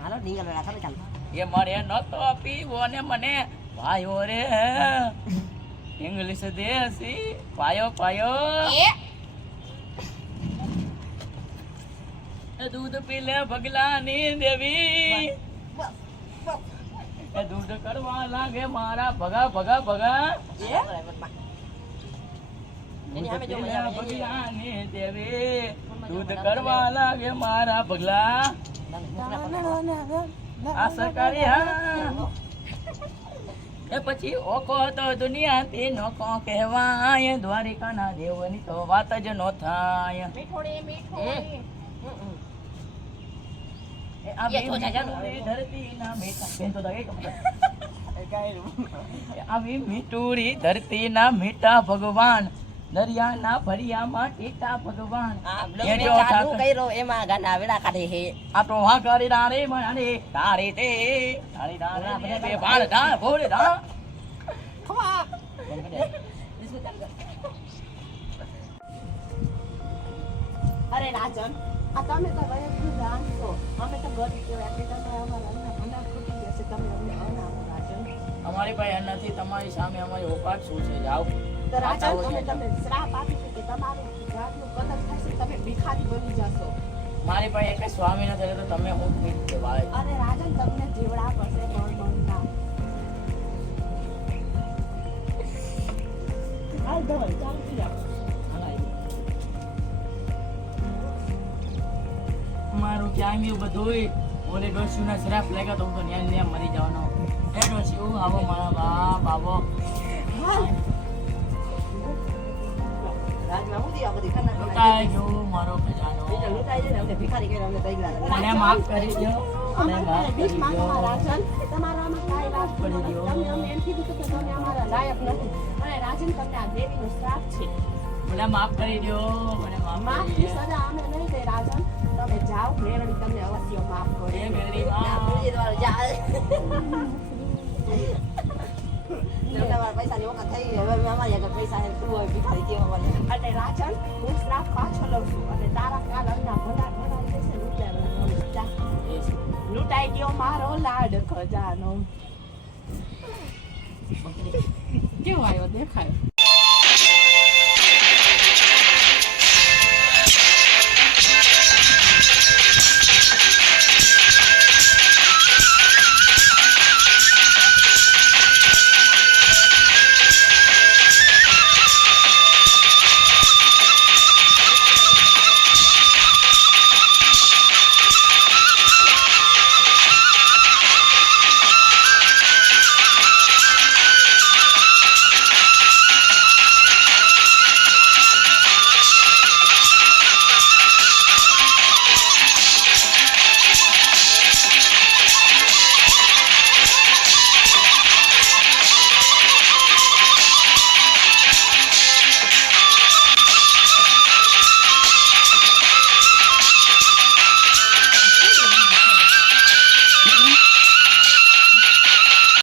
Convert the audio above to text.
હાલો ડીંગલ રાખો ચાલ એ મારે નતો પીવો ને મને ભાઈઓ રે ઇંગ્લિશ દેશી પાયો એ દૂધ પી લે ભગલાની દેવી એ દૂધ કરવા લાગે મારા ભગા ભગલાની દેવી દૂધ કરવા લાગે મારા ભગલા આ સરકારી હા એ પછી ઓકો તો દુનિયા તે નોકો કહેવાય દ્વારિકાના દેવની તો વાત જ નો થાય આવી મીઠુરી ધરતી ના મીઠા ભગવાન દરિયાના ભરિયામાં ટીટા ભગવાન એમાં ગાના વેડા કાઢે હે આ તો હા કરી ડારે મને તારે તે તારી ડારે બે બાળ ડા ભોરે ડા ખમા અરે રાજન આ તમે તો વયસ્ક જાણશો અમે તો ગરીબ કહેવાય એટલે તમે અમારા અનાજ ખૂટી જશે તમે અમને અનાવો રાજન અમારી પાસે નથી તમારી સામે અમારી ઓકાત શું છે જાઓ તો રાજન અમે તમને શ્રાપ આપીશું કે તમારું જાતનું કદર થશે તમે ભિખારી બની જશો મારી પાસે એક સ્વામી નથી એટલે તો તમે હું ભીખ છે ભાઈ અરે રાજન તમને જીવડા પડશે બળબળના હાલ દવા ચાલતી જાઓ મારું ક્યાં ગયું બધું ઓલે ડોસ્યુ ના શ્રાપ લાગ્યો તો હું તો ન્યા મરી જવાનો એ ડોસ્યુ આવો મારા બાપ આવો રાજમાં હું દીવા બધી કરના લૂંટાઈ ગયો મારો ખજાનો બીજા લૂંટાઈ જાય ને અમને ભિખારી કરીને અમને દઈ ગયા મને માફ કરી દો મને માફ કરી દો રાજન તમારામાં કાંઈ વાત પડી ગયો તમે અમને એમ કીધું કે તમે અમારા લાયક નથી અને રાજન તમને આ દેવીનો શ્રાપ છે મને માફ કરી દો મને માફ માફની કરી દો સજા અમે નહીં દે રાજન તમે જાઓ મેળવી તમને અવશ્ય માફ કરે એ મેરી માં પૈસાની વખત થઈ હવે અમારી આગળ પૈસા તું હોય ભિખારી કેવા અને રાજન હું શ્રાપ પાછો લઉં છું અને તારા કાલ અન્ના ભંડાર ભરાઈ જશે લૂંટાઈ ગયો મારો લાડ ખજાનો કેવો આવ્યો દેખાય